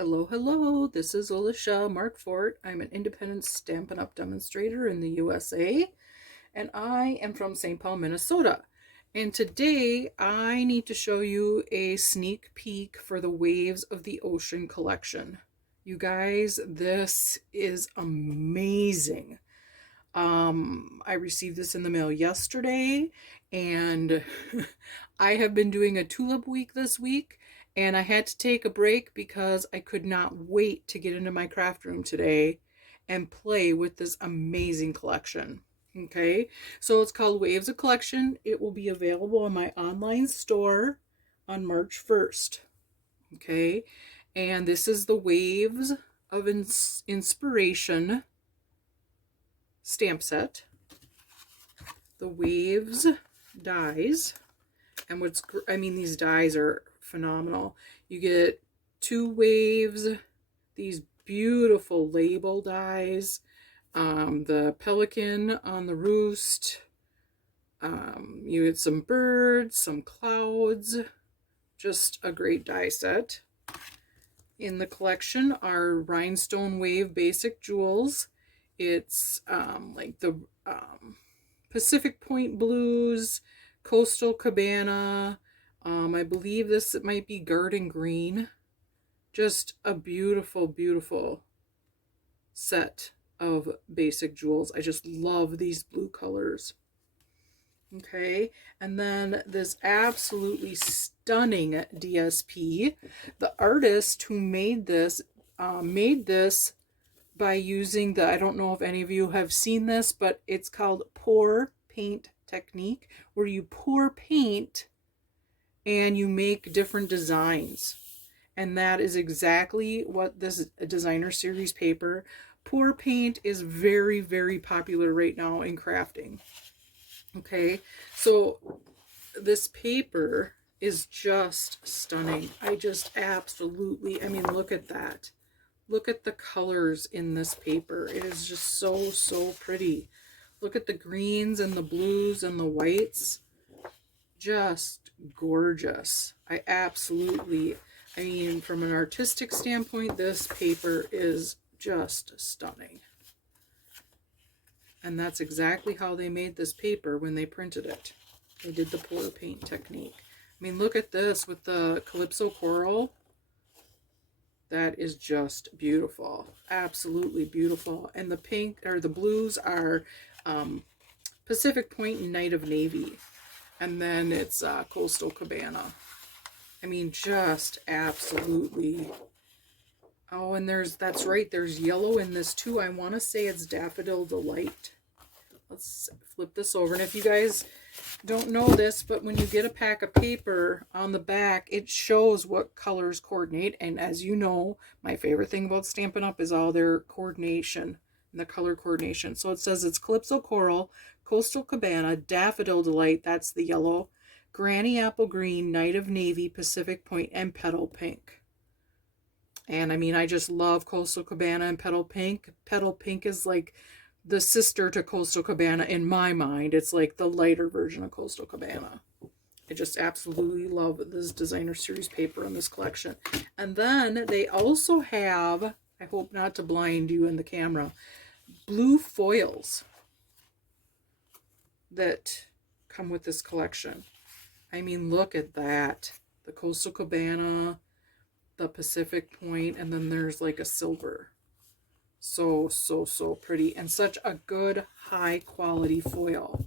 Hello, hello. This is Alicia Markfort. I'm an independent Stampin' Up! Demonstrator in the USA, and I am from St. Paul, Minnesota. And today I need to show you a sneak peek for the Waves of the Ocean collection. You guys, this is amazing. I received this in the mail yesterday, and I have been doing a tulip week this week, and I had to take a break because I could not wait to get into my craft room today and play with this amazing collection. Okay, so it's called Waves of Collection. It will be available on my online store on March 1st. Okay, and this is the Waves of Inspiration stamp set. The Waves dies, and these dies are phenomenal. You get 2 waves, these beautiful label dies, the pelican on the roost, you get some birds, some clouds, just a great die set. In the collection are rhinestone wave basic jewels. It's like the Pacific Point Blues, Coastal Cabana. I believe this might be Garden Green. Just a beautiful, beautiful set of basic jewels. I just love these blue colors. Okay, and then this absolutely stunning DSP. The artist who made this by using the, I don't know if any of you have seen this, but it's called pour paint technique, where you pour paint and you make different designs. And that is exactly what this designer series paper. Pour paint is very, very popular right now in crafting. Okay, so this paper is just stunning. I just absolutely, look at that. Look at the colors in this paper. It is just so, so pretty. Look at the greens and the blues and the whites. Just gorgeous. From an artistic standpoint, this paper is just stunning. And that's exactly how they made this paper when they printed it. They did the pour paint technique. Look at this with the Calypso Coral. That is just beautiful. Absolutely beautiful. And the pink, or the blues, are Pacific Point and Night of Navy. And then it's Coastal Cabana. Just absolutely. Oh, and that's right, there's yellow in this too. I want to say it's Daffodil Delight. Let's flip this over. And if you guys don't know this, but when you get a pack of paper, on the back it shows what colors coordinate. And as you know, my favorite thing about Stampin' Up! Is all their coordination and the color coordination. So it says it's Calypso Coral, Coastal Cabana, Daffodil Delight, that's the yellow, Granny Apple Green, Night of Navy, Pacific Point, and Petal Pink. And I just love Coastal Cabana and Petal Pink. Petal Pink is like the sister to Coastal Cabana in my mind. It's like the lighter version of Coastal Cabana. I just absolutely love this designer series paper in this collection. And then they also have, I hope not to blind you in the camera, blue foils that come with this collection. Look at that. The Coastal Cabana, the Pacific Point, and then there's like a silver. So, so, so pretty. And such a good, high quality foil.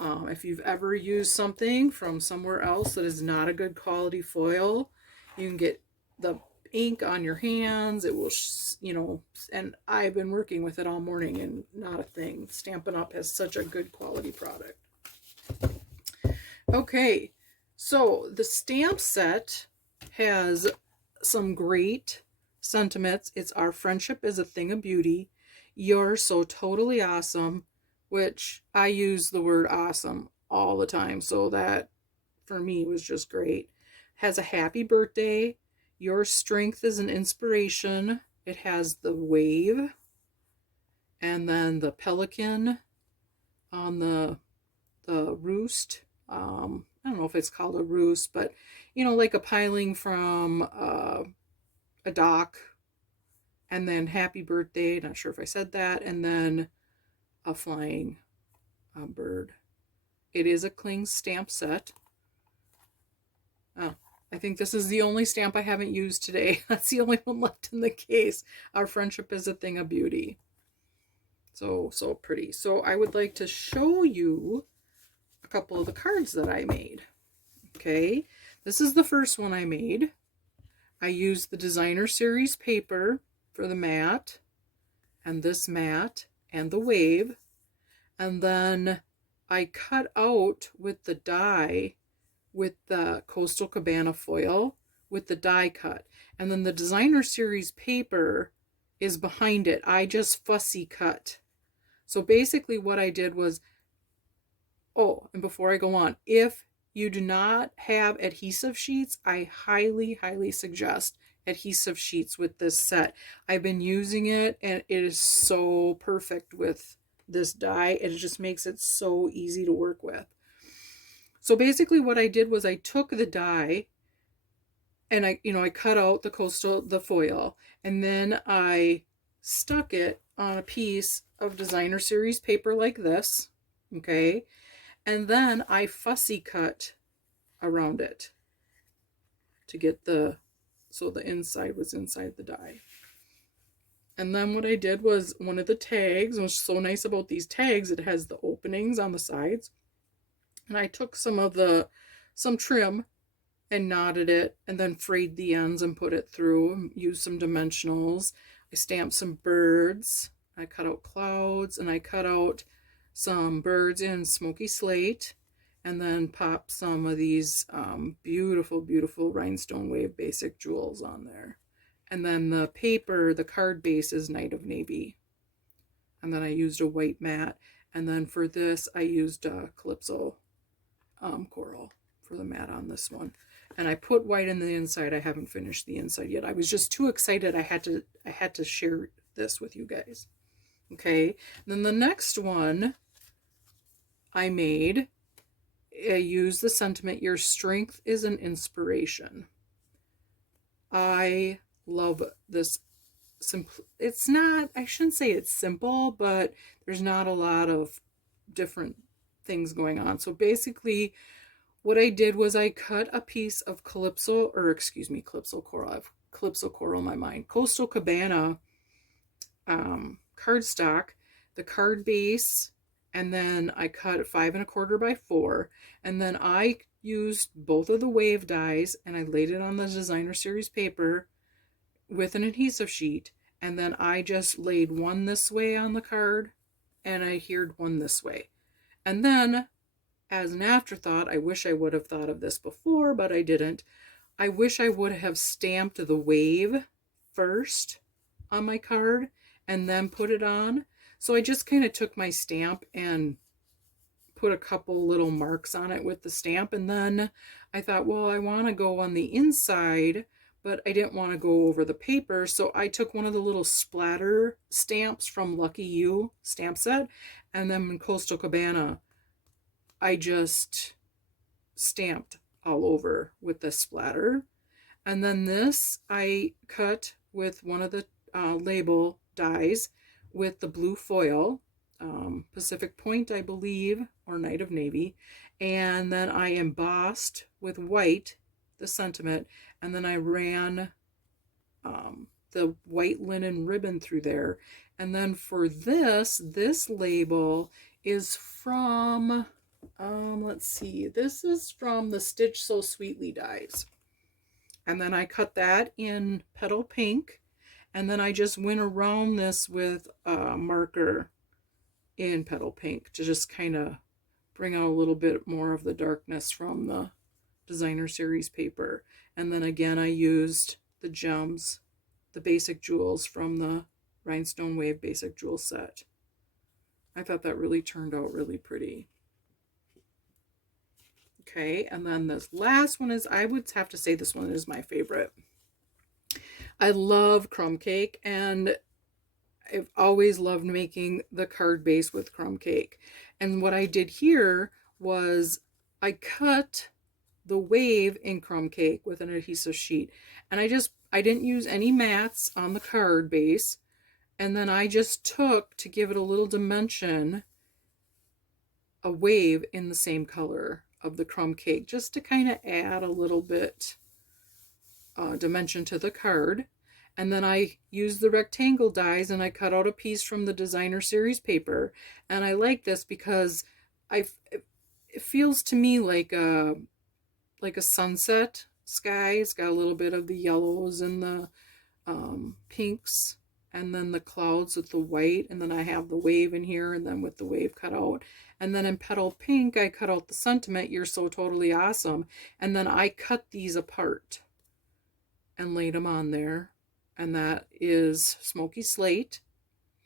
If you've ever used something from somewhere else that is not a good quality foil, you can get the ink on your hands. It will, and I've been working with it all morning and not a thing. Stampin' Up! Has such a good quality product. Okay, so the stamp set has some great sentiments. It's Our Friendship is a Thing of Beauty. You're So Totally Awesome, which I use the word awesome all the time, so that for me was just great. Has a Happy Birthday. Your Strength is an Inspiration. It has the wave, and then the pelican on the roost. I don't know if it's called a roost, but like a piling from a dock, and then happy birthday, not sure if I said that, and then a flying bird. It is a cling stamp set. Oh, I think this is the only stamp I haven't used today. That's the only one left in the case. Our friendship is a thing of beauty. So pretty. So I would like to show you a couple of the cards that I made. Okay, this is the first one I made. I used the designer series paper for the mat, and this mat, and the wave. And then I cut out with the die, with the Coastal Cabana foil, with the die cut. And then the designer series paper is behind it. I just fussy cut. So basically what I did was, oh, and before I go on, if you do not have adhesive sheets, I highly, highly suggest adhesive sheets with this set. I've been using it and it is so perfect with this die. It just makes it so easy to work with. So basically what I did was I took the die and I cut out the foil, and then I stuck it on a piece of designer series paper like this, okay? And then I fussy cut around it to get so the inside was inside the die. And then what I did was one of the tags, what's so nice about these tags, it has the openings on the sides. And I took some trim and knotted it and then frayed the ends and put it through, used some dimensionals. I stamped some birds. I cut out clouds, and I cut out some birds in smoky slate, and then popped some of these beautiful, beautiful rhinestone wave basic jewels on there. And then the paper, the card base is Night of Navy. And then I used a white mat. And then for this, I used Calypso coral for the mat on this one. And I put white in the inside. I haven't finished the inside yet. I was just too excited. I had to share this with you guys. Okay. And then the next one I made, I used the sentiment, your strength is an inspiration. I love this. It's not, I shouldn't say it's simple, but there's not a lot of different things going on. So basically what I did was I cut a piece of Calypso coral. I have Calypso coral in my mind. Coastal Cabana cardstock, the card base, and then I cut it 5 1/4 by 4, and then I used both of the wave dies and I laid it on the designer series paper with an adhesive sheet, and then I just laid one this way on the card and I adhered one this way. And then as an afterthought, I wish I would have thought of this before, but I didn't. I wish I would have stamped the wave first on my card and then put it on. So I just kind of took my stamp and put a couple little marks on it with the stamp. And then I thought, well, I want to go on the inside, but I didn't want to go over the paper. So I took one of the little splatter stamps from Lucky You stamp set. And then in Coastal Cabana, I just stamped all over with the splatter. And then this I cut with one of the label dies with the blue foil, Pacific Point, I believe, or Night of Navy. And then I embossed with white the sentiment, and then I ran the white linen ribbon through there. And then for this label is from, let's see, this is from the Stitch So Sweetly dies. And then I cut that in petal pink, and then I just went around this with a marker in petal pink to just kind of bring out a little bit more of the darkness from the designer series paper. And then again, I used the gems, the basic jewels from the Rhinestone Wave basic jewel set. I thought that really turned out really pretty. Okay, and then this last one is, I would have to say this one is my favorite. I love crumb cake, and I've always loved making the card base with crumb cake. And what I did here was I cut the wave in crumb cake with an adhesive sheet, and I didn't use any mats on the card base. And then I just took, to give it a little dimension, a wave in the same color of the crumb cake, just to kind of add a little bit dimension to the card. And then I used the rectangle dies and I cut out a piece from the designer series paper. And I like this because it feels to me like a sunset sky. It's got a little bit of the yellows and the pinks, and then the clouds with the white, and then I have the wave in here, and then with the wave cut out. And then in petal pink, I cut out the sentiment, "You're so totally awesome." And then I cut these apart and laid them on there. And that is smoky slate.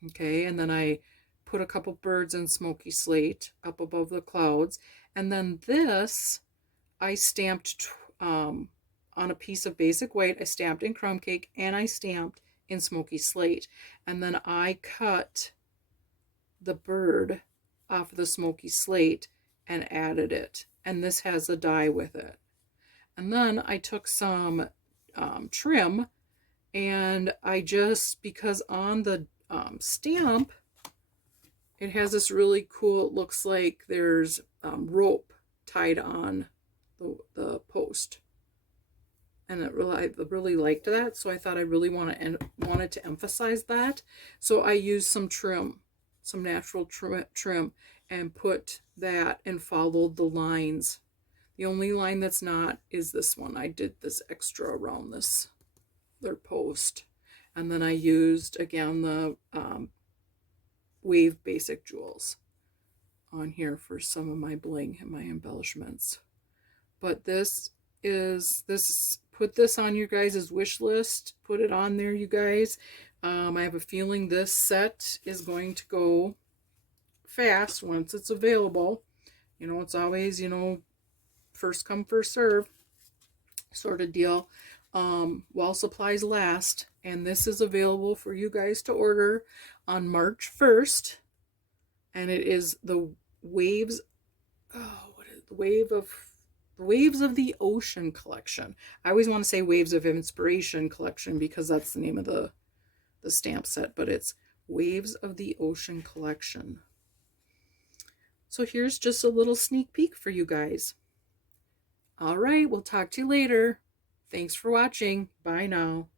Okay, and then I put a couple birds in smoky slate up above the clouds. And then this I stamped on a piece of basic white. I stamped in crumb cake and I stamped in smoky slate. And then I cut the bird off of the smoky slate and added it. And this has a die with it. And then I took some trim, and I just, because on the stamp, it has this really cool, it looks like there's rope tied on the post. And I really liked that, so I thought I really wanted to emphasize that. So I used some trim, some natural trim, and put that and followed the lines. The only line that's not is this one. I did this extra around their post. And then I used, again, the wave basic jewels on here for some of my bling and my embellishments. But put this on your guys' wish list. Put it on there, you guys. I have a feeling this set is going to go fast once it's available. You know, it's always, first come, first serve sort of deal. While supplies last. And this is available for you guys to order on March 1st. And it is the Waves, Waves of the Ocean collection. I always want to say Waves of Inspiration collection because that's the name of the stamp set, but it's Waves of the Ocean collection. So here's just a little sneak peek for you guys. All right, we'll talk to you later. Thanks for watching. Bye now.